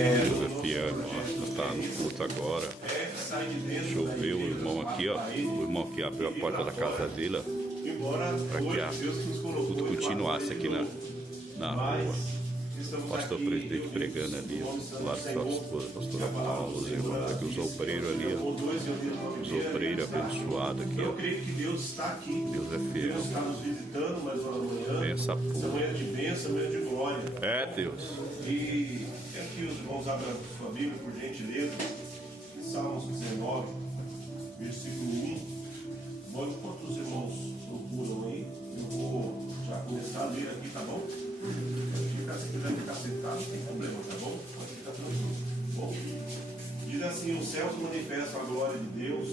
Fiel, nós estávamos no culto agora. Choveu, o irmão aqui, ó. O irmão aqui abriu a porta da casa dele, para que o culto continuasse aqui na rua. O pastor presidente pregando ali, do lado da sua esposa, a pastora Paula, os irmãos aqui, os obreiros ali, ó. Os obreiros abençoados aqui, ó. Eu creio que Deus está aqui. Deus é fiel. Deus está nos visitando mais uma manhã. Benção pura. Essa manhã de bênção, manhã de glória. É, Deus. E aqui os irmãos abrem a sua Bíblia, por gentileza. Salmos 19, versículo 1. Bom, enquanto os irmãos procuram aí, eu vou já começar a ler aqui, tá bom? Se quiser ficar sentado, não tem problema, tá bom? Pode ficar tranquilo. Bom, diz assim: os céus manifestam a glória de Deus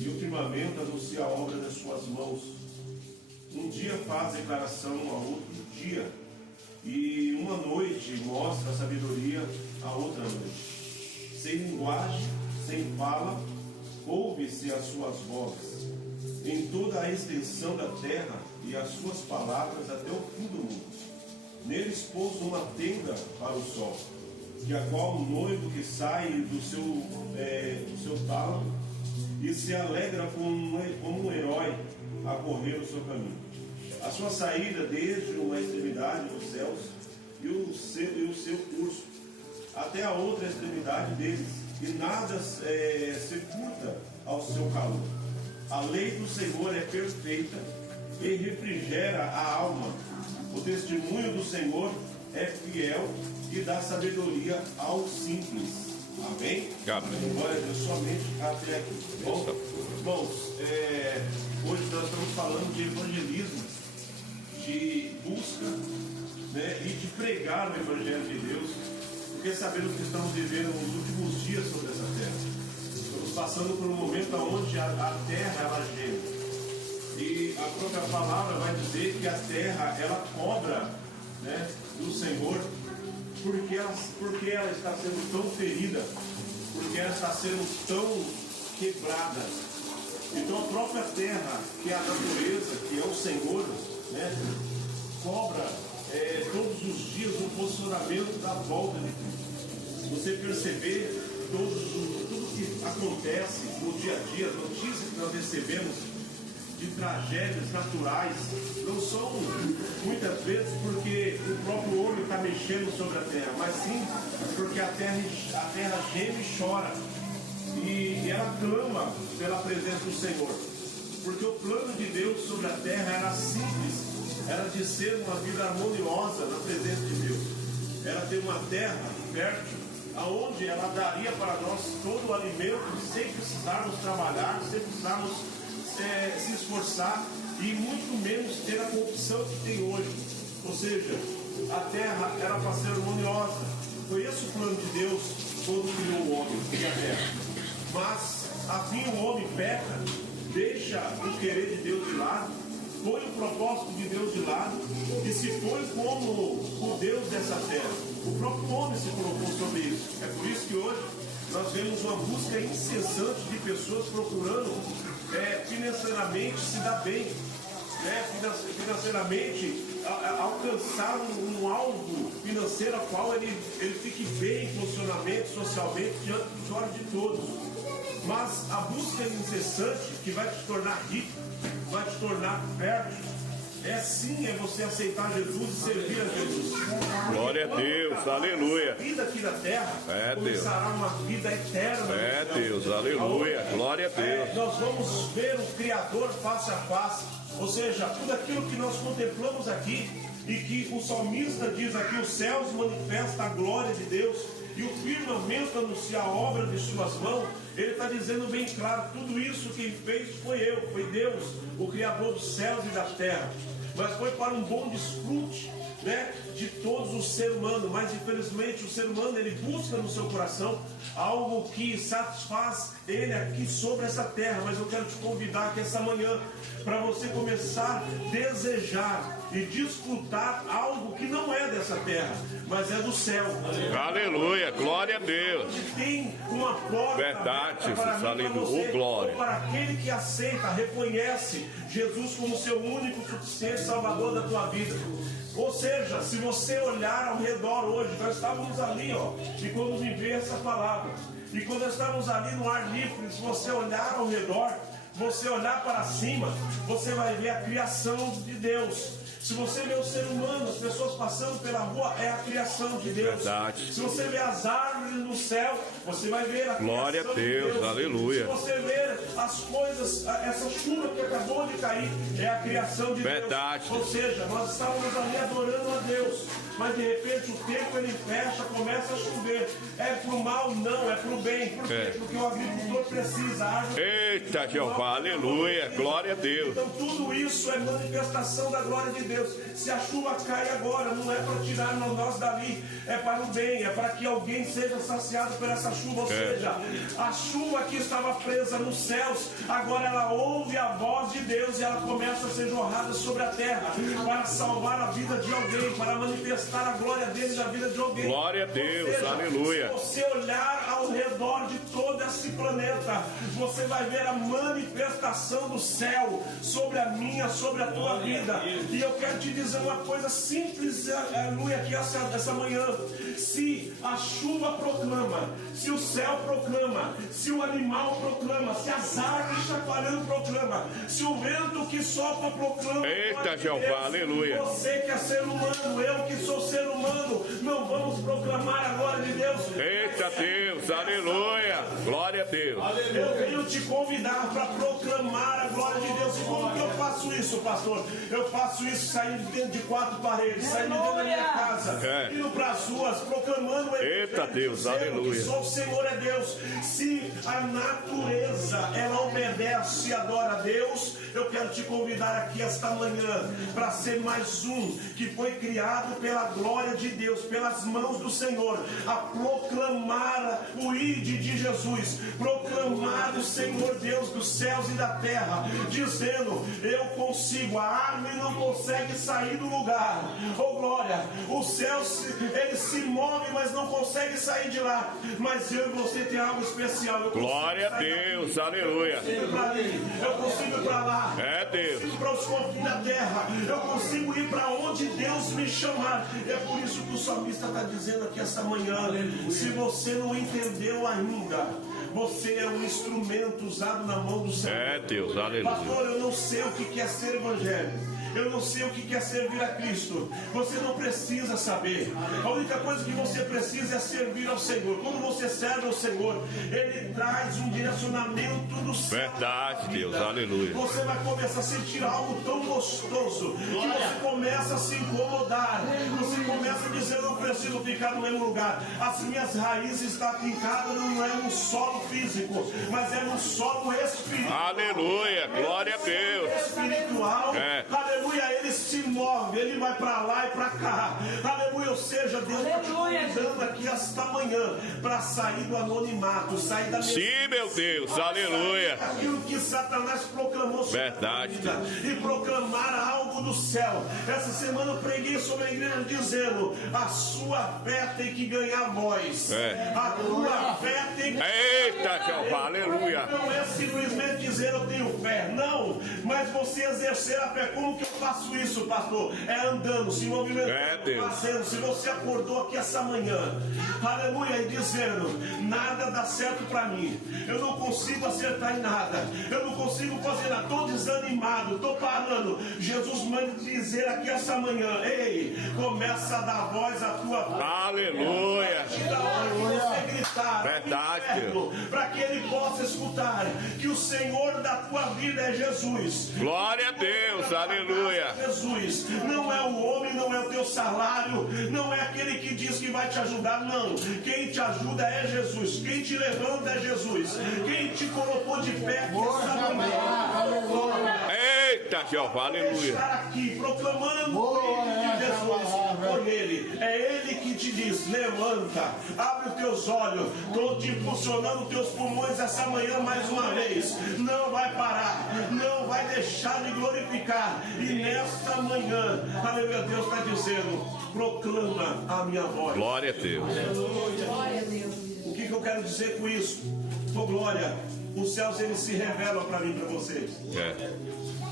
e o firmamento anuncia a obra das suas mãos. Um dia faz declaração a outro dia, e uma noite mostra a sabedoria a outra noite. Sem linguagem, sem fala, ouve-se as suas vozes. Em toda a extensão da terra e as suas palavras até o fim do mundo. Neles pôs uma tenda para o sol, de a qual o noivo que sai do seu tálamo e se alegra como um herói a correr o seu caminho. A sua saída desde uma extremidade dos céus e o seu curso até a outra extremidade deles, e nada se furta ao seu calor. A lei do Senhor é perfeita e refrigera a alma. O testemunho do Senhor é fiel e dá sabedoria aos simples. Amém? Amém. Glória a Deus, somente até aqui. Bom, irmãos, hoje nós estamos falando de evangelismo, de busca, né, e de pregar o Evangelho de Deus, porque sabemos que estamos vivendo os últimos dias sobre essa terra. Estamos passando por um momento onde a terra ela geme. E a própria palavra vai dizer que a terra ela cobra, né, do Senhor, porque ela está sendo tão ferida, porque ela está sendo tão quebrada. Então a própria terra, que é a natureza, que é o Senhor, né, cobra todos os dias um posicionamento da volta de Cristo. Você perceber tudo que acontece no dia a dia, as notícias que nós recebemos de tragédias naturais, não são muitas vezes porque o próprio homem está mexendo sobre a terra, mas sim porque a terra geme e chora, e ela clama pela presença do Senhor, porque o plano de Deus sobre a terra era simples, era de ser uma vida harmoniosa na presença de Deus, era ter uma terra fértil, aonde ela daria para nós todo o alimento, sem precisarmos trabalhar, sem precisarmos se esforçar, e muito menos ter a corrupção que tem hoje. Ou seja, a terra era para ser harmoniosa. Foi esse o plano de Deus quando criou o homem e a terra. Mas afim o homem peca, deixa o querer de Deus de lado, põe o propósito de Deus de lado e se põe como o Deus dessa terra. O próprio homem se colocou sobre isso. É por isso que hoje nós vemos uma busca incessante de pessoas procurando financeiramente se dar bem, né? Financeiramente alcançar um alvo financeiro ao qual ele fique bem em funcionamento, socialmente, diante dos olhos de todos. Mas a busca incessante que vai te tornar rico, vai te tornar fértil, é você aceitar Jesus e servir a Jesus. Glória a Deus, aleluia. A vida aqui na terra Deus. começará uma vida eterna. Deus, aleluia, glória a Deus. Nós vamos ver o Criador face a face, ou seja, tudo aquilo que nós contemplamos aqui, e que o salmista diz aqui: os céus manifestam a glória de Deus e o firmamento anuncia a obra de suas mãos. Ele está dizendo bem claro: tudo isso quem fez foi Deus, o Criador dos céus e da terra. Mas foi para um bom desfrute, né, de todos os seres humanos. Mas infelizmente o ser humano, ele busca no seu coração algo que satisfaz ele aqui sobre essa terra. Mas eu quero te convidar aqui essa manhã para você começar a desejar e desfrutar algo que não é dessa terra, mas é do céu. Aleluia, glória a Deus. Onde tem um uma porta Verdade, aberta para mim, aleluia. para você, Oh, glória. ou para aquele que aceita, reconhece Jesus como seu único, suficiente Salvador da tua vida. Ou seja, se você olhar ao redor hoje, nós estávamos ali, ó, e quando me ver essa palavra, e quando nós estávamos ali no ar livre, se você olhar ao redor, você olhar para cima, você vai ver a criação de Deus. Se você vê o ser humano, as pessoas passando pela rua, é a criação de Deus. Verdade. Se você vê as árvores no céu, você vai ver a Glória criação a Deus, de Deus. aleluia. Se você ver as coisas, essa chuva que acabou de cair, é a criação de Verdade. Deus. Ou seja, nós estávamos ali adorando a Deus, mas de repente o tempo ele fecha, começa a chover. É pro mal? Não, é pro bem. Por quê? Porque o agricultor precisa. A árvore Eita, precisa, Jeová, aleluia, glória a Deus. Então tudo isso é manifestação da glória de Deus. Se a chuva cai agora, não é para tirar nós dali, é para o bem, é para que alguém seja saciado por essa chuva. Ou seja, a chuva que estava presa nos céus, agora ela ouve a voz de Deus e ela começa a ser jorrada sobre a terra, para salvar a vida de alguém, para manifestar a glória dele na vida de alguém. Glória a Deus, Ou seja, aleluia. se você olhar ao redor de todo esse planeta, você vai ver a manifestação do céu sobre a minha, sobre a tua vida. E eu quero te dizer uma coisa simples, aleluia, aqui essa manhã. Se a chuva proclama, se o céu proclama, se o animal proclama, se as árvores chacoalhando proclama, se o vento que sopra proclama, Eita, Jeová, aleluia. você que é ser humano, eu que sou ser humano, não vamos proclamar a glória de Deus. Eita Deus, aleluia, glória a Deus. Eu venho te convidar para proclamar a glória de Deus. E como que eu faço isso, pastor? Eu faço isso saindo de dentro de quatro paredes, saindo de dentro da minha casa, indo para as ruas, proclamando o Eita Deus, dizendo aleluia. que só o Senhor é Deus. Se a natureza ela obedece e adora a Deus, eu quero te convidar aqui esta manhã para ser mais um que foi criado pela glória de Deus, pelas mãos do Senhor, a proclamar o ide de Jesus, proclamar o Senhor Deus dos céus e da terra, dizendo: eu consigo. A árvore não consegue sair do lugar. Oh glória, o céu ele se move, mas não consegue sair de lá. Mas eu e você tem algo especial. Glória a Deus, aleluia. Eu consigo ir para lá. É Deus. Eu consigo ir para os confins da terra. Eu consigo ir para onde Deus me chamar. É por isso que o salmista está dizendo aqui essa manhã. Se você não entendeu ainda, você é um instrumento usado na mão do Senhor. É Deus, aleluia. Pastor, eu não sei o que é ser evangélico. Eu não sei o que é servir a Cristo. Você não precisa saber. A única coisa que você precisa é servir ao Senhor. Quando você serve ao Senhor, Ele traz um direcionamento do céu. Verdade, Deus, aleluia. Você vai começar a sentir algo tão gostoso que você começa a se incomodar. Você começa a dizer: eu não preciso ficar no mesmo lugar. As minhas raízes estão fincadas não é no solo físico, mas é no solo espiritual. Aleluia, glória a Deus. Espiritual. Aleluia, ele se move, ele vai para lá e para cá. Aleluia, ou seja, Deus está te convidando aqui esta manhã para sair do anonimato, sair da Sim, meu Deus, aleluia. Aquilo que Satanás proclamou sobre verdade, a vida, e proclamar algo do céu. Essa semana eu preguei sobre a igreja dizendo: a sua fé tem que ganhar voz. A tua fé tem que... Eita, Jeová, aleluia. Não é simplesmente dizer eu tenho fé, não, mas você exercer a fé. Como que eu faço isso, pastor? É andando, se movimentando, fazendo. Se você acordou aqui essa manhã, aleluia, e dizendo: nada dá certo para mim, eu não consigo acertar em nada, eu não consigo fazer nada, estou desanimado, estou parando. Jesus manda dizer aqui essa manhã: ei, começa a dar voz à tua fé. Aleluia. Da hora que você gritar, verdade, para que ele possa escutar que o Senhor da tua vida é Jesus. Glória a Deus, aleluia. Jesus, não é o homem, não é o teu salário, não é aquele que diz que vai te ajudar, não. Quem te ajuda é Jesus, quem te levanta é Jesus, quem te colocou de pé aqui essa manhã. Eita, Jeová, aleluia. Estar aqui proclamando o reino de Jesus por ele. É ele que te diz: levanta, abre os teus olhos. Estou te impulsionando os teus pulmões essa manhã mais uma vez. Não vai parar, não vai deixar de glorificar. E nesta manhã, aleluia, Deus está dizendo: proclama a minha voz. Glória a Deus. O que eu quero quero dizer com isso? Oh, glória, os céus eles se revelam para mim e para você.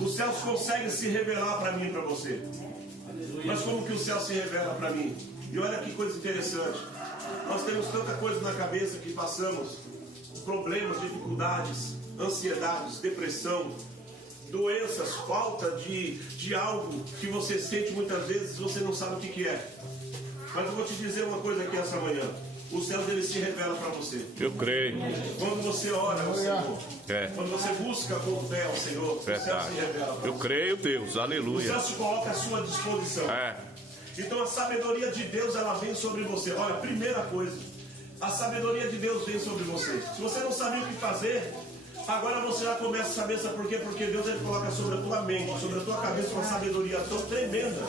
Os céus conseguem se revelar para mim e para você. Mas como que o céu se revela para mim? E olha que coisa interessante. Nós temos tanta coisa na cabeça que passamos, problemas, dificuldades, ansiedades, depressão, doenças, falta de algo que você sente muitas vezes, você não sabe o que é. Mas eu vou te dizer uma coisa aqui essa manhã. Os céus eles se revelam para você. Eu creio. Quando você ora ao Senhor, quando você busca com fé ao Senhor, o céu se revela para eu você. creio, Deus, aleluia. O céu se coloca à sua disposição. Então a sabedoria de Deus ela vem sobre você. Olha, primeira coisa, a sabedoria de Deus vem sobre você. Se você não sabia o que fazer, agora você já começa a saber, sabe por quê? Porque Deus ele coloca sobre a tua mente, sobre a tua cabeça uma sabedoria tão tremenda,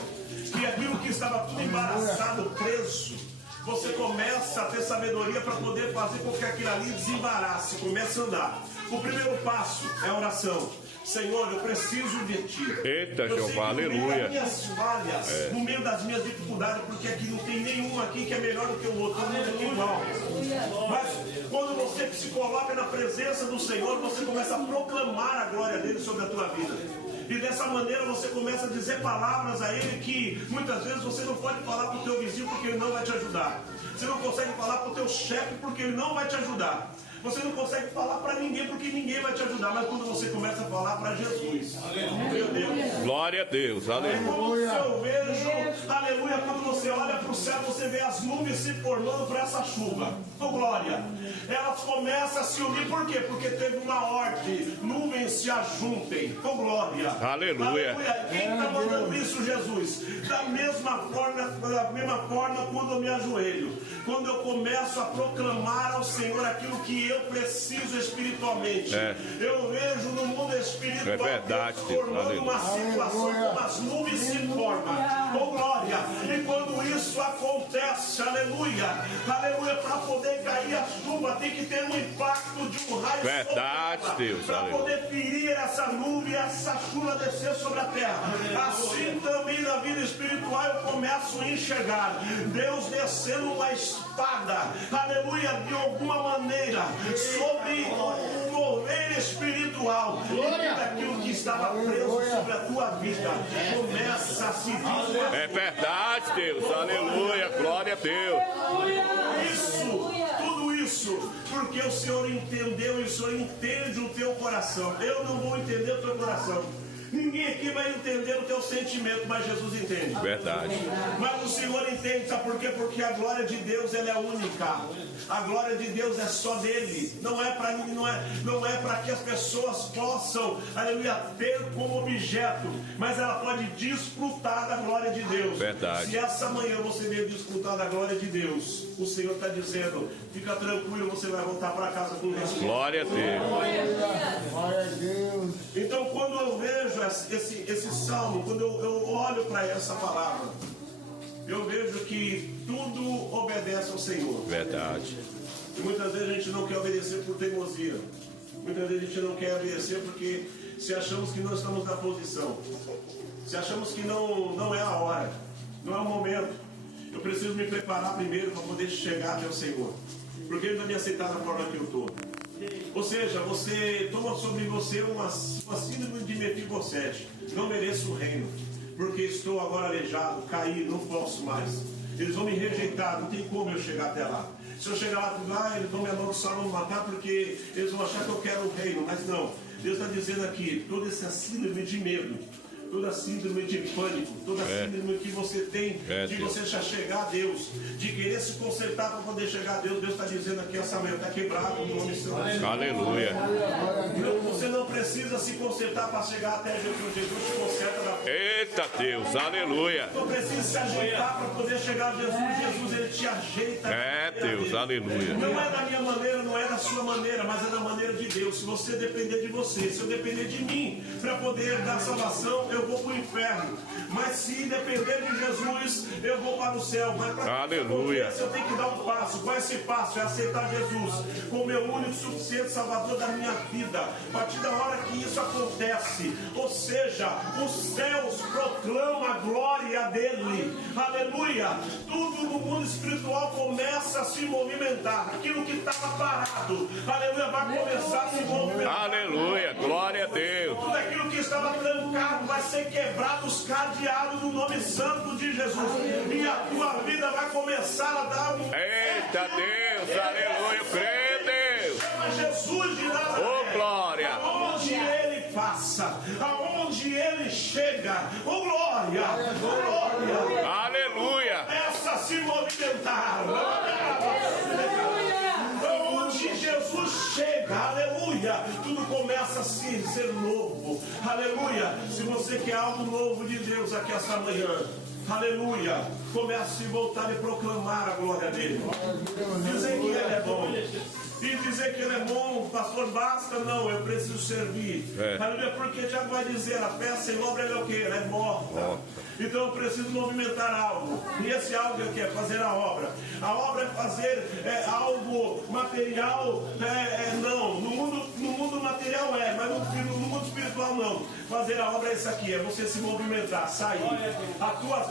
que aquilo que estava tudo embaraçado, preso, você começa a ter sabedoria para poder fazer com que aquilo ali desembarace, comece a andar. O primeiro passo é a oração. Senhor, eu preciso de Ti. Eita, eu Jeová, aleluia. No meio das minhas falhas, no meio das minhas dificuldades, porque aqui não tem nenhum aqui que é melhor do que o outro, todo mundo aqui igual. Mas quando você se coloca na presença do Senhor, você começa a proclamar a glória dele sobre a tua vida. E dessa maneira você começa a dizer palavras a Ele que muitas vezes você não pode falar para o teu vizinho porque ele não vai te ajudar. Você não consegue falar para o teu chefe porque ele não vai te ajudar. Você não consegue falar para ninguém porque ninguém vai te ajudar. Mas quando você começa a falar para Jesus, meu Deus. Glória a Deus, aleluia. Eu vejo, aleluia, quando você olha para o céu, você vê as nuvens se formando para essa chuva. Oh, glória. Elas começam a se unir, por quê? Porque teve uma ordem, nuvens se ajuntem. Oh, glória. Aleluia. Quem está mandando isso, Jesus? Da mesma forma, quando eu me ajoelho, quando eu começo a proclamar ao Senhor aquilo que eu preciso espiritualmente, eu vejo no mundo espiritual formando uma situação como as nuvens se formam. Oh, glória. E quando isso acontece, aleluia, aleluia, para poder cair a chuva tem que ter um impacto de um raio Deus, para poder ferir essa nuvem, essa chuva descer sobre a terra. Assim também na vida espiritual eu começo a enxergar Deus descendo uma espada, aleluia, de alguma maneira sobre o mover espiritual, e aquilo que estava preso sobre a tua vida começa a se desfazer. É verdade, Deus, aleluia, glória a Deus. Tudo isso porque o Senhor entendeu e o Senhor entende o teu coração. Eu não vou entender o teu coração. Ninguém aqui vai entender o teu sentimento, mas Jesus entende. Verdade. Mas o Senhor entende, sabe por quê? Porque a glória de Deus ela é única. A glória de Deus é só dele. Não é para mim, não é para que as pessoas possam, aleluia, ter como objeto, mas ela pode desfrutar da glória de Deus. Verdade. Se essa manhã você veio desfrutar da glória de Deus, o Senhor está dizendo, fica tranquilo, você vai voltar para casa com respeito. Glória a Deus. Glória a Deus. Então quando eu vejo esse salmo, quando eu olho para essa palavra, eu vejo que tudo obedece ao Senhor. Verdade. E muitas vezes a gente não quer obedecer por teimosia. Muitas vezes a gente não quer obedecer porque se achamos que não estamos na posição. Se achamos que não é a hora, não é o momento. Eu preciso me preparar primeiro para poder chegar até o Senhor. Porque Ele vai me aceitar da forma que eu estou. Ou seja, você toma sobre você uma síndrome de Mefibosete. Não mereço o reino, porque estou agora aleijado, caí, não posso mais. Eles vão me rejeitar, não tem como eu chegar até lá. Se eu chegar lá, eles vão me amaldiçoar, vão me matar, porque eles vão achar que eu quero o reino. Mas não, Deus está dizendo aqui, toda essa síndrome de medo, toda síndrome de pânico, toda síndrome que você tem de você já chegar a Deus, de querer se consertar para poder chegar a Deus, Deus está dizendo aqui, essa manhã está quebrado no nome de Deus. Aleluia. Você não precisa se consertar para chegar até Jesus, Jesus te conserta na frente. Eita Deus, aleluia. Não precisa se ajeitar para poder chegar a Jesus, Jesus ele te ajeita. Deus, aleluia. Não é da minha maneira, não é da sua maneira, mas é da maneira de Deus. Se você depender de você, se eu depender de mim para poder dar salvação, eu eu vou para o inferno. Mas se depender de Jesus, eu vou para o céu. Mas para que isso aconteça, eu tenho que dar um passo. Qual é esse passo? É aceitar Jesus como meu único, suficiente Salvador da minha vida. A partir da hora que isso acontece, ou seja, os céus proclamam a glória dele. Aleluia! Tudo no mundo espiritual começa a se movimentar. Aquilo que estava parado, aleluia, vai começar a se movimentar. Aleluia, glória a Deus. Tudo aquilo que estava trancado vai ser quebrado, os cadeados no nome santo de Jesus. E a tua vida vai começar a dar um... Eita Deus, aleluia, eu creio, Deus. Chama Jesus de Nazaré. Oh, glória. Aonde ele passa, aonde ele chega, oh glória, oh glória. Aleluia. Começa a se movimentar. Onde Jesus chega, aleluia, tudo começa a ser novo, aleluia. Se você quer algo novo de Deus aqui esta manhã, aleluia, comece a se voltar e proclamar a glória dele. Dizer que ele é bom. E dizer que ele é bom, pastor, basta, não, eu preciso servir. Aleluia, porque já vai dizer, a peça em obra é o que? Ela é morta. Então eu preciso movimentar algo. E esse algo é o que? É fazer a obra. A obra é fazer algo material, não. No mundo material mas no mundo espiritual não. Fazer a obra é isso aqui, é você se movimentar, sair.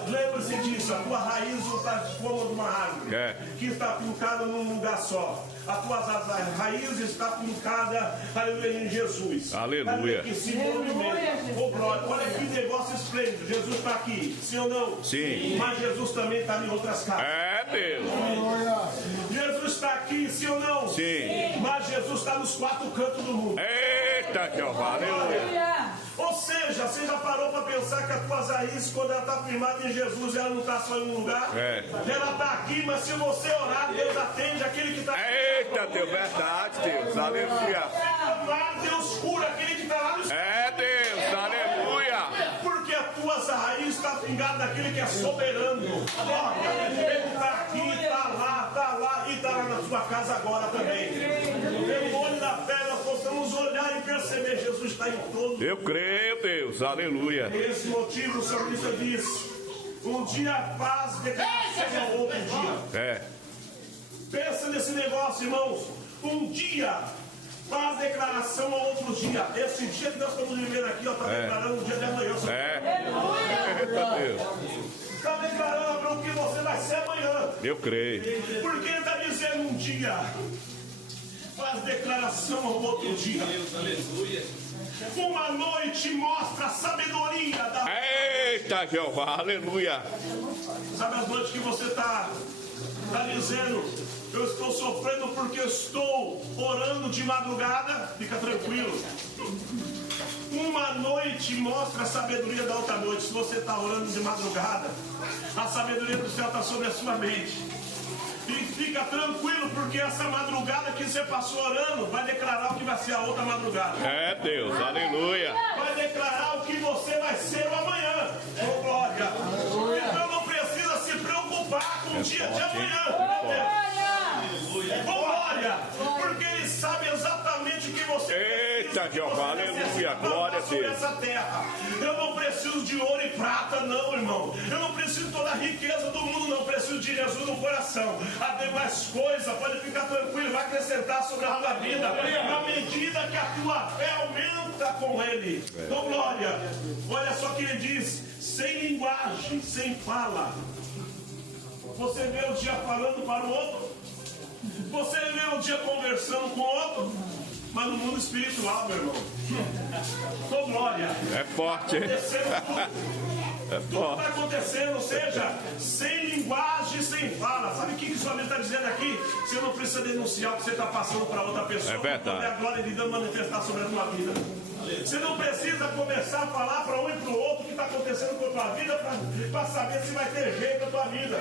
Lembre-se disso, a tua raiz não está como de uma árvore que está fincada num lugar só. As tuas raízes estão fincadas, aleluia, em Jesus. Aleluia. Que se movimenta. Oh, glória. Olha que negócio esplêndido. Jesus está aqui, sim ou não? Sim. Mas Jesus também está em outras casas. É, Deus. Jesus está aqui, sim ou não? Sim. Mas Jesus está nos quatro cantos do mundo. Eita, Jeová, aleluia. Ou seja, você já parou para pensar que a tua raiz, quando ela está firmada em Jesus, ela não está só em um lugar? Ela está aqui, mas se você orar, Deus atende aquele que está aqui. Eita, Deus, verdade, Deus, aleluia. Deus cura aquele que está lá no céu. É, Deus, aleluia. Porque a tua raiz está fingada naquele que é soberano. Ele está aqui, está lá e está lá na sua casa agora também. Pelo olho da fé, nós possamos olhar e perceber: Jesus está em todo. Eu creio, Deus, aleluia. Esse motivo o salmista diz: um dia a paz declaração ao outro dia. Pensa nesse negócio, irmãos. Um dia faz declaração ao outro dia. Esse dia que nós estamos vivendo aqui, está declarando o dia de amanhã. Eita Deus. Está declarando o que você vai ser amanhã. Eu creio. Porque ele está dizendo um dia faz declaração ao outro dia. Uma noite mostra a sabedoria da... Eita, Jeová, aleluia. Sabe as noites que você está dizendo: eu estou sofrendo porque estou orando de madrugada? Fica tranquilo. Uma noite mostra a sabedoria da outra noite. Se você está orando de madrugada, a sabedoria do céu está sobre a sua mente. E fica tranquilo, porque essa madrugada que você passou orando vai declarar o que vai ser a outra madrugada. É, Deus, aleluia. Vai declarar o que você vai ser o amanhã. Oh, glória. Então não precisa se preocupar com o dia de amanhã. Oh, glória. Porque ele sabe exatamente o que você precisa. Eita, Jeová, aleluia, glória a Deus. Essa terra. Eu não preciso de ouro e prata, não, irmão. Eu não preciso de toda a riqueza do mundo, não. Preciso de Jesus no coração. A demais coisa, pode ficar tranquilo, vai acrescentar sobre a tua vida na medida que a tua fé aumenta com ele. Então, glória. Olha só o que ele diz: sem linguagem, sem fala. Você vê o dia falando para o outro, você vê o dia conversando com o outro, mas no mundo espiritual, meu irmão, oh, glória. É forte, hein? Tudo está acontecendo, ou seja, sem linguagem, sem fala. Sabe o que o Senhor está dizendo aqui? Você não precisa denunciar o que você está passando para outra pessoa. É verdade. A glória de Deus manifestar sobre a tua vida. Você não precisa começar a falar para um e para o outro o que está acontecendo com a tua vida para saber se vai ter jeito na tua vida.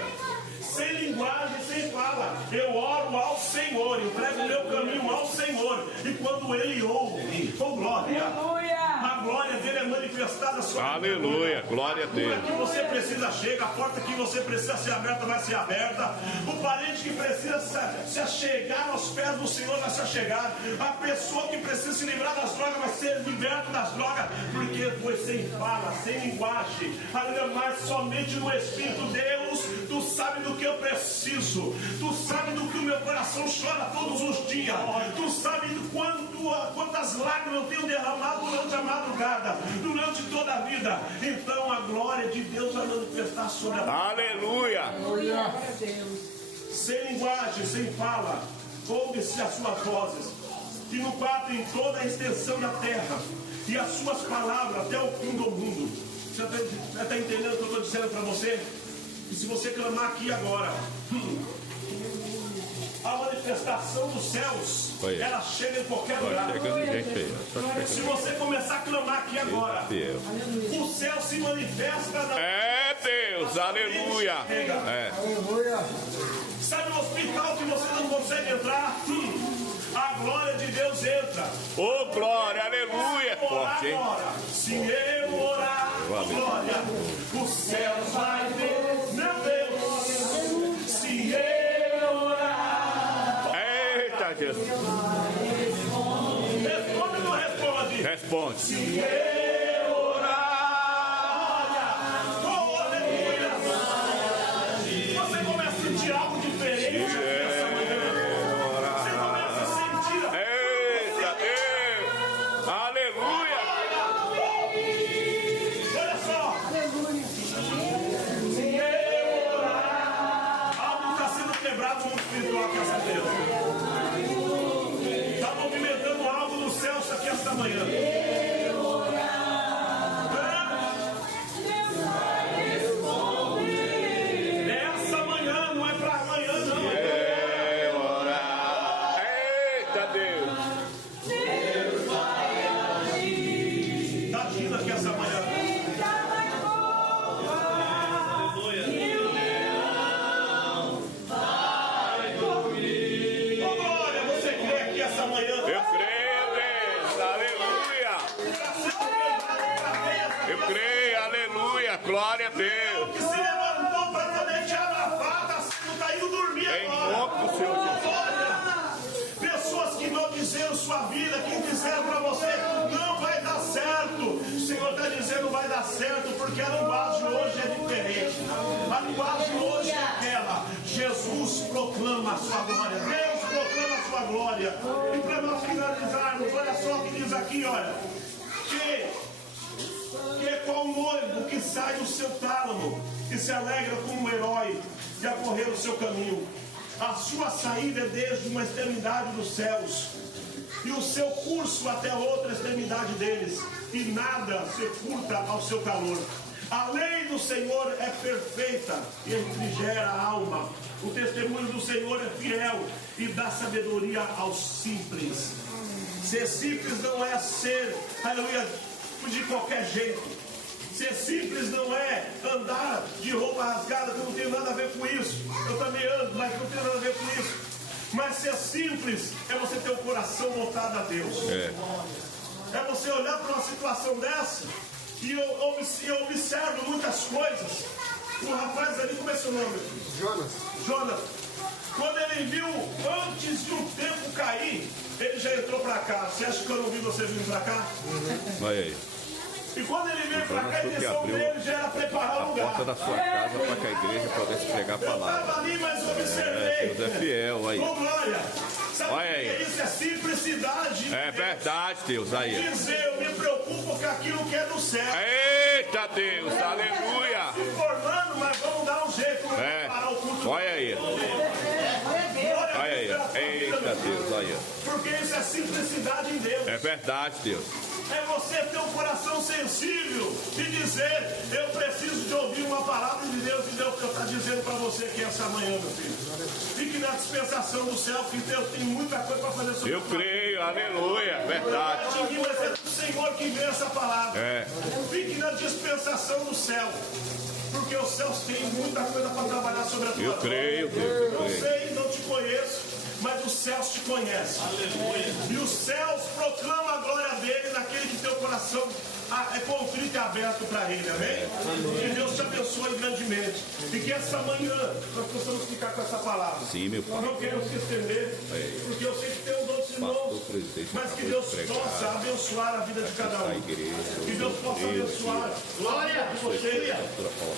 Sem linguagem, sem fala. Eu oro ao Senhor, entrego o meu caminho ao Senhor. E quando Ele ouve, oh glória, a glória dele é manifestada sobre a Aleluia, glória a Deus. que você precisa chega, a porta que você precisa ser aberta vai ser aberta. O parente que precisa se achegar aos pés do Senhor vai se achegar. A pessoa que precisa se livrar das drogas vai ser liberta das drogas, porque foi sem fala, sem linguagem, aleluia, mas somente no Espírito. Deus, tu sabe do que eu preciso, tu sabe do que o meu coração chora todos os dias, tu sabe do quantas lágrimas eu tenho derramado durante a madrugada, durante toda a vida. Então a glória de Deus vai manifestar sobre a vida. Aleluia. Sem linguagem, sem fala, ouve-se as suas vozes, que no batem em toda a extensão da terra, e as suas palavras até o fim do mundo. Você está entendendo o que eu estou dizendo para você? E se você clamar aqui agora, a manifestação dos céus, ela chega em qualquer lugar. Se você começar a clamar aqui agora, o céu se manifesta na... É Deus, aleluia. Aleluia. Sabe no hospital que você não consegue entrar? A glória de Deus entra. Oh, glória, aleluia. Forte, hein? Se eu orar, glória, o céu vai ver. Meu Deus, se eu orar. Eita, Jesus. Responde ou não responde? Responde. Se eu orar, oh, aleluia. Você começa a sentir algo diferente nessa manhã. Você começa a sentir. Eita, Deus. Aleluia. Olha só. Se eu orar, algo está sendo quebrado no espiritual aqui essa Deus. Está movimentando algo nos céus aqui esta manhã. Essa manhã não é para amanhã, não. Eita, Deus. Está agindo aqui essa manhã. Ô, glória, você crê aqui essa manhã? Eu creio, Deus. Aleluia. Eu creio, aleluia. Glória a Deus. Que se levantou para poder te abafar, está indo dormir Em agora. nome do Senhor Jesus. Pessoas que não dizeram sua vida, que disseram para você, não vai dar certo. O Senhor está dizendo, vai dar certo, porque a linguagem hoje é diferente. A linguagem hoje é aquela. Jesus proclama a sua glória. Deus proclama a sua glória. E para nós finalizarmos, olha só o que diz aqui, olha. Que é qual noivo que sai do seu tálamo, que se alegra como um herói de a correr o seu caminho. A sua saída é desde uma extremidade dos céus, e o seu curso até a outra extremidade deles, e nada se furta ao seu calor. A lei do Senhor é perfeita e refrigera a alma. O testemunho do Senhor é fiel e dá sabedoria aos simples. Ser simples não é ser, aleluia, de qualquer jeito. Ser simples não é andar de roupa rasgada, que não tem nada a ver com isso. Eu também ando, mas não tem nada a ver com isso. Mas ser simples é você ter o coração voltado a Deus. É você olhar para uma situação dessa e eu observo muitas coisas. O rapaz ali, como é seu nome? Jonas. Quando ele viu antes de um tempo cair, ele já entrou para cá. Você acha que eu não vi você vindo para cá? Vai aí. E quando ele veio para cá, a intenção dele já era preparar o lugar. Porta da sua casa para que a igreja pudesse pregar a palavra. Eu estava ali, mas observei. Deus é fiel aí. Com glória. Sabe Olha o que aí. é isso? É simplicidade. É verdade, Deus. Aí. Dizer, eu me preocupo com aquilo que é do céu. Eita, Deus. Aleluia. Se formando, mas vamos dar um jeito. Preparar o culto. Olha aí. Olha aí. Eita, Deus. Olha. Porque isso é simplicidade em Deus. É verdade, Deus. É você ter um coração sensível e dizer, eu preciso de ouvir uma palavra de Deus, e Deus está dizendo para você aqui essa manhã, meu filho. Fique na dispensação do céu, que Deus tem muita coisa para fazer sobre Eu creio, aleluia, verdade. Mas é do Senhor que vem essa palavra. Fique na dispensação do céu, porque os céus têm muita coisa para trabalhar sobre a tua vida. Eu creio, Deus. Eu não sei, não te conheço. mas os céus te conhecem. Aleluia. E os céus proclamam a glória dele naquele que teu coração é contrito e aberto para ele, amém? Que Deus te abençoe grandemente. E que essa manhã nós possamos ficar com essa palavra. Sim, meu pai. Não quero se estender, porque eu sei que tem uns outros irmãos, mas que Deus possa abençoar a vida de cada um. Que Deus possa abençoar a vida de vocês.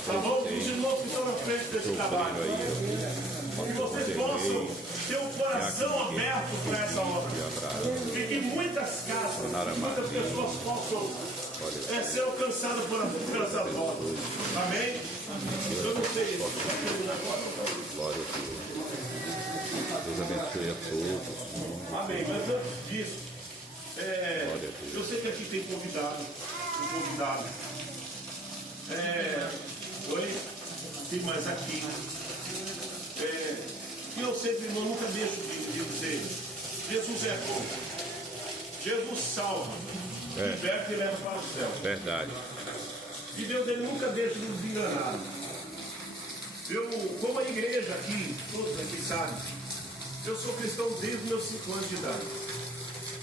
Tá bom? Os irmãos que estão na frente desse trabalho. Que vocês possam ter um coração aberto para essa obra. E que muitas casas, muitas pessoas possam ser alcançadas por essas obras. Amém? Eu não sei. Glória a Deus. Deus abençoe a todos. Amém. Mas antes disso, eu sei que aqui tem convidado. Um convidado. Oi? Tem mais aqui. E eu sempre, irmão, nunca deixo de dizer: Jesus é bom. Jesus salva. Liberta e leva para o céu. Verdade. E Deus, ele nunca deixa de nos enganar. Eu, como a igreja aqui, todos aqui sabem, eu sou cristão desde os meus 5 anos de idade.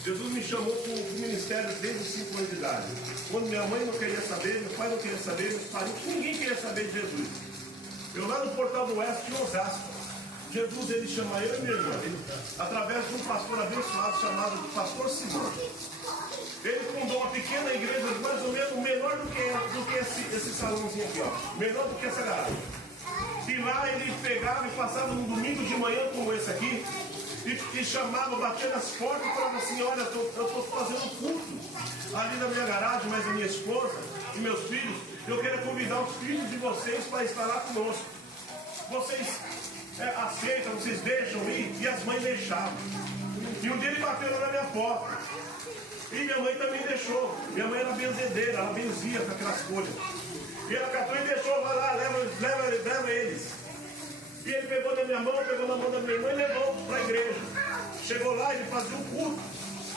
Jesus me chamou para o ministério desde os 5 anos de idade. Quando minha mãe não queria saber, meu pai não queria saber, meus parentes, ninguém queria saber de Jesus. Eu lá no Portal do Oeste, em Osasco, Jesus, ele chama eu e minha irmã, através de um pastor abençoado chamado Pastor Simão. Ele fundou uma pequena igreja, mais ou menos menor do que esse salãozinho aqui, ó. Menor do que essa garagem. E lá ele pegava e passava um domingo de manhã como esse aqui, e chamava, batia nas portas e falava assim: olha, eu estou fazendo culto ali na minha garagem, mas a minha esposa e meus filhos, eu quero convidar os filhos de vocês para estar lá conosco. Vocês aceitam, vocês deixam ir? E as mães deixavam. E um dia ele bateu lá na minha porta. E minha mãe também deixou. Minha mãe era benzedeira, ela benzia com aquelas folhas. E ela catou e deixou, vai lá, leva eles. E ele pegou na minha mão, pegou na mão da minha irmã e levou para a igreja. Chegou lá, ele fazia um culto.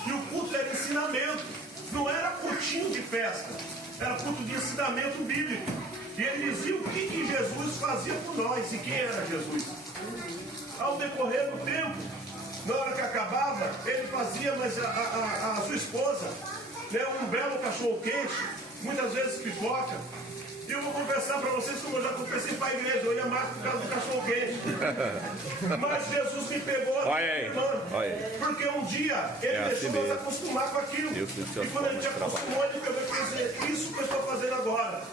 E o culto era ensinamento. Não era cultinho de festa. Era culto de ensinamento bíblico. E ele dizia o que Jesus fazia por nós e quem era Jesus. Ao decorrer do tempo, na hora que acabava, ele fazia, mas a sua esposa, né, um belo cachorro-quente, muitas vezes pipoca. E eu vou confessar para vocês, como eu já confessei para a igreja, eu ia mais por causa do cachorro-quente. Mas Jesus me pegou, porque um dia ele deixou nós acostumar com aquilo. E quando a gente acostumou, ele pegou e fez isso que eu estou fazendo agora.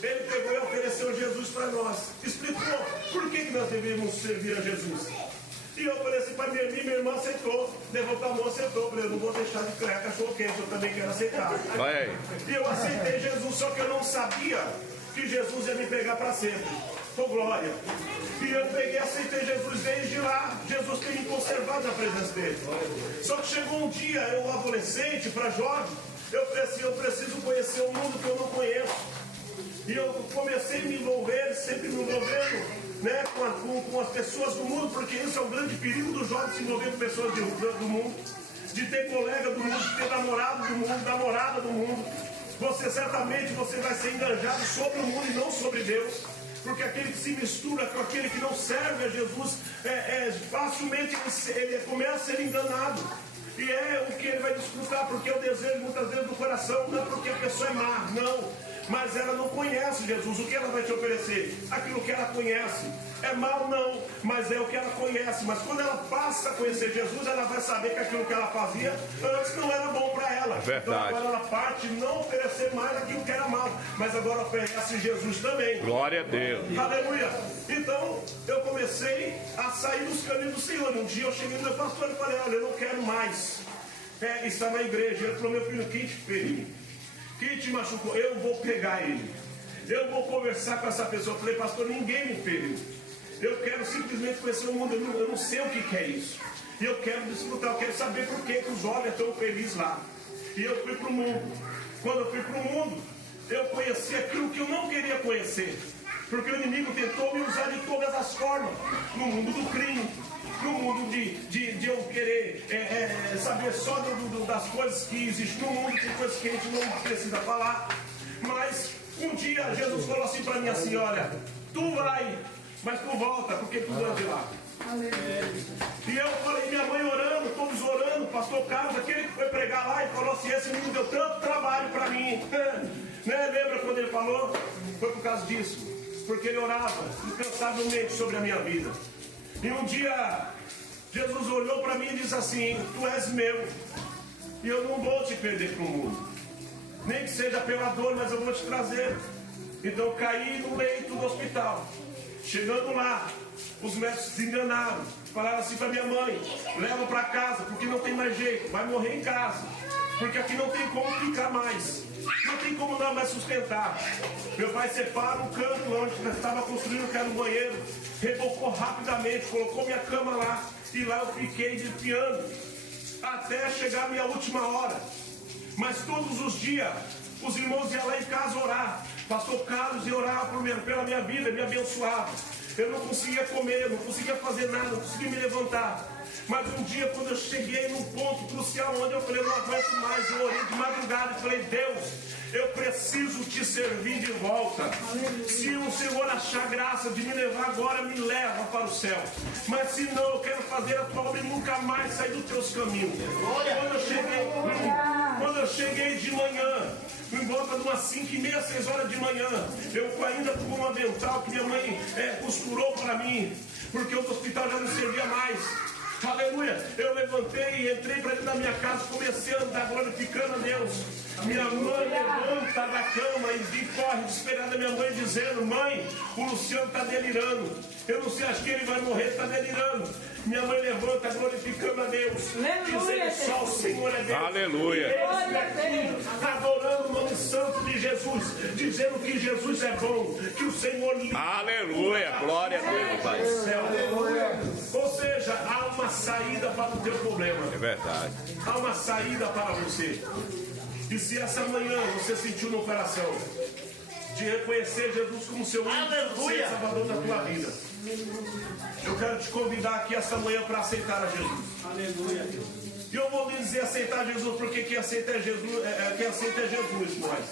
Ele pegou e ofereceu Jesus para nós. Explicou por que nós devemos servir a Jesus. E eu falei assim para minha irmã aceitou. Levantou a mão, aceitou. Eu falei: eu não vou deixar de criar cachorro-quente, eu também quero aceitar. E eu aceitei Jesus, só que eu não sabia que Jesus ia me pegar para sempre. Oh, glória. E eu peguei e aceitei Jesus desde lá. Jesus tem me conservado na presença dele. Só que chegou um dia, eu adolescente, para jovem, eu preciso conhecer um mundo que eu não conheço. E eu comecei a me envolver, sempre me envolvendo, né, com as pessoas do mundo, porque isso é o grande perigo do jovem, se envolver com pessoas do mundo, de ter colega do mundo, de ter namorado do mundo, namorada do mundo. Você certamente vai ser enganjado sobre o mundo e não sobre Deus, porque aquele que se mistura com aquele que não serve a Jesus, facilmente ele começa a ser enganado. E é o que ele vai desfrutar, porque eu desejo muitas vezes do coração, não porque a pessoa é má, não. Mas ela não conhece Jesus. O que ela vai te oferecer? Aquilo que ela conhece. É mal, não, mas é o que ela conhece. Mas quando ela passa a conhecer Jesus, ela vai saber que aquilo que ela fazia antes não era bom para ela. Verdade. Então agora ela parte não oferecer mais aquilo que era mal, mas agora oferece Jesus também. Glória a Deus. Aleluia. Então eu comecei a sair dos caminhos do Senhor. Um dia eu cheguei no meu pastor e falei: olha, eu não quero mais estar na igreja. Ele falou: meu filho, quem te feriu? Quem te machucou? Eu vou pegar ele. Eu vou conversar com essa pessoa. Eu falei: pastor, ninguém me feriu. Eu quero simplesmente conhecer o mundo. Eu não sei o que é isso. E eu quero desfrutar. Eu quero saber por que os jovens estão felizes lá. E eu fui para o mundo. Quando eu fui para o mundo, eu conheci aquilo que eu não queria conhecer. Porque o inimigo tentou me usar de todas as formas. No mundo do crime. No mundo de eu querer saber só das coisas que existem no mundo, tem coisas que a gente não precisa falar. Mas um dia Jesus falou assim para mim assim: olha, tu vai, mas tu volta, porque tu vai de lá. E eu falei, minha mãe orando, todos orando, pastor Carlos, aquele que foi pregar lá e falou assim, esse menino deu tanto trabalho para mim. Né? Lembra quando ele falou? Foi por causa disso. Porque ele orava incansavelmente sobre a minha vida. E um dia, Jesus olhou para mim e disse assim, tu és meu. E eu não vou te perder para o mundo. Nem que seja pela dor, mas eu vou te trazer. Então eu caí no leito do hospital. Chegando lá, os médicos se enganaram. Falaram assim para minha mãe, leva para casa, porque não tem mais jeito, vai morrer em casa. Porque aqui não tem como ficar mais. Não tem como não mais sustentar. Meu pai separa um canto onde eu estava construindo, que era um banheiro. Rebocou rapidamente, colocou minha cama lá. E lá eu fiquei desfiando. Até chegar a minha última hora. Mas todos os dias, os irmãos iam lá em casa orar. Pastor Carlos ia orar pela minha vida, me abençoava. Eu não conseguia comer, não conseguia fazer nada, não conseguia me levantar. Mas um dia, quando eu cheguei num ponto crucial, onde eu falei, não aguento mais, eu orei de madrugada e falei, Deus, eu preciso te servir de volta. Se o Senhor achar graça de me levar agora, me leva para o céu. Mas se não, eu quero fazer a tua obra e nunca mais sair dos teus caminhos. Quando eu cheguei de manhã, em volta de umas 5h30, 6 horas de manhã, eu ainda com uma avental que minha mãe costurou para mim, porque o hospital já não servia mais. Aleluia, eu levantei e entrei para dentro da minha casa, comecei a andar glorificando a Deus. Minha mãe levanta da cama e corre desesperada, minha mãe dizendo, mãe, o Luciano está delirando. Eu não sei, acho que ele vai morrer, está delirando. Minha mãe levanta glorificando a Deus, dizendo só o Senhor é Deus. Aleluia. Adorando o nome santo de Jesus, dizendo que Jesus é bom, que o Senhor aleluia, glória a Deus, Pai. Ou seja, há uma saída para o teu problema. É verdade. Há uma saída para você. E se essa manhã você sentiu no coração de reconhecer Jesus como seu único e salvador da tua vida, eu quero te convidar aqui essa manhã para aceitar a Jesus. Aleluia. E eu vou lhe dizer aceitar Jesus, porque quem aceita é Jesus, quem aceita é Jesus, nós.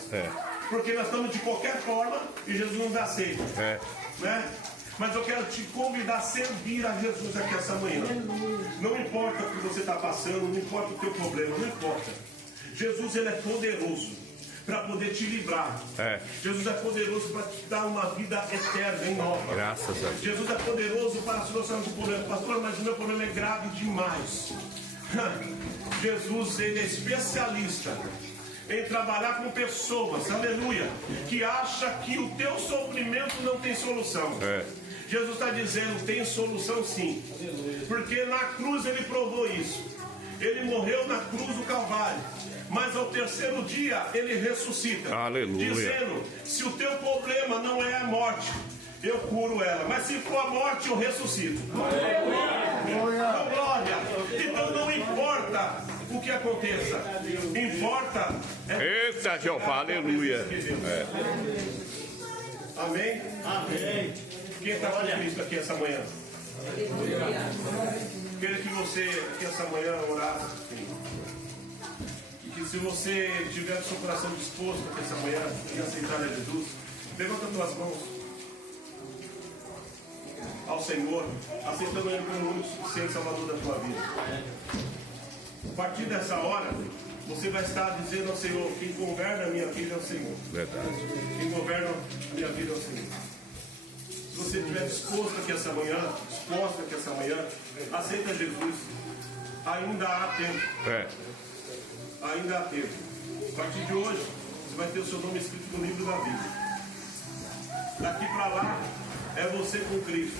Porque nós estamos de qualquer forma e Jesus nos aceita. Né? Mas eu quero te convidar a servir a Jesus aqui essa manhã. Não importa o que você está passando, não importa o teu problema, não importa. Jesus, ele é poderoso para poder te livrar. Jesus é poderoso para te dar uma vida eterna, em nova. Graças a Deus. Jesus é poderoso para solucionar o problema. Pastor, mas o meu problema é grave demais. Jesus, ele é especialista em trabalhar com pessoas, aleluia, que acha que o teu sofrimento não tem solução. Jesus está dizendo, tem solução sim. Porque na cruz ele provou isso. Ele morreu na cruz do Calvário, mas ao terceiro dia ele ressuscita. Aleluia. Dizendo, se o teu problema não é a morte, eu curo ela, mas se for a morte eu ressuscito. Então, glória. Então não importa o que aconteça, importa eita Jeová, aleluia. Amém? Amém. Quem está com Cristo aqui essa manhã? Queria que você aqui essa manhã orasse. E que se você tiver o seu coração disposto aqui essa manhã e aceitar a Jesus, levanta as tuas mãos ao Senhor, aceitando Ele como o único suficiente Salvador da tua vida. A partir dessa hora, você vai estar dizendo ao Senhor, quem governa a minha vida é o Senhor. Verdade. Quem governa a minha vida é o Senhor. Se você estiver disposto aqui essa manhã, disposto aqui essa manhã, aceita Jesus. Ainda há tempo. Ainda há tempo. A partir de hoje, você vai ter o seu nome escrito no livro da vida. Daqui para lá, é você com Cristo.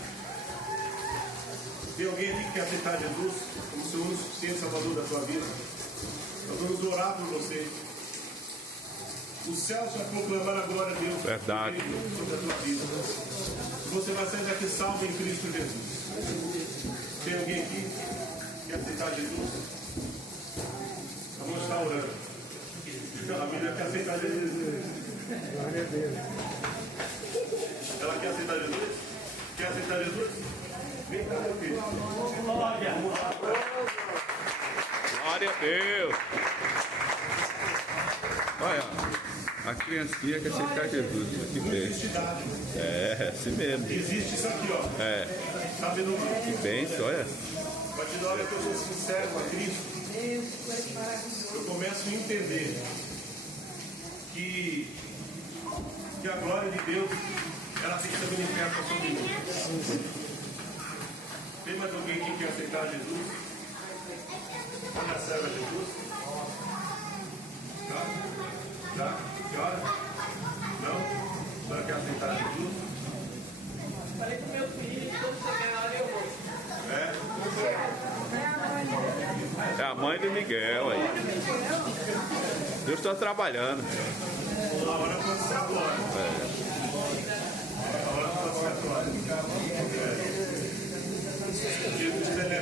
Tem alguém aqui que quer aceitar Jesus como seu único suficiente Salvador da tua vida? Nós vamos orar por você. O céu vai proclamar a glória de Deus. Verdade. Sobre a tua vida. Você vai sair daqui salvo em Cristo Jesus. Tem alguém aqui que quer aceitar Jesus? Nós vamos estar orando. A menina quer aceitar Jesus. Glória a Deus. Ela quer aceitar Jesus? Quer aceitar Jesus? Vem cá, meu filho. Glória. Glória a Deus. Olha, a criancinha quer aceitar Jesus aqui dentro. É, assim mesmo. Existe isso aqui, ó. Sabe, no Que bênção, olha. a partir da hora que eu sou sincero com a Cristo, eu começo a entender que a glória de Deus, ela tem que ser manifesta sobre mim. Tem mais alguém que quer aceitar Jesus? Olha, serve a Jesus? Tá? Já? Senhora? Não? A senhora quer aceitar Jesus? Falei com meu filho, quando chegar na hora eu vou. É a mãe do Miguel aí. Deus está trabalhando. A hora pode ser agora. A hora pode ser agora. Jesus, ele é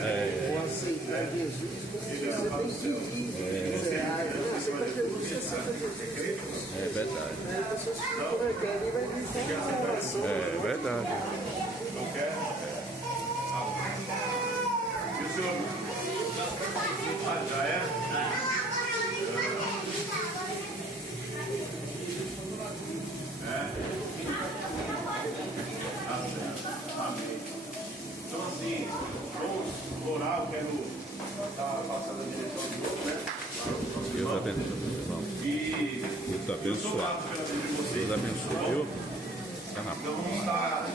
Ele é para o céu. É verdade. É verdade. Não quer? E o senhor? Ah, já é? Amém. Então assim, vamos orar, eu quero estar passando a direção de novo, né? Deus abençoe, irmão. E Deus eu sou abençoe. grato pela vida de vocês. Deus abençoe, viu? Tá na Então vamos estar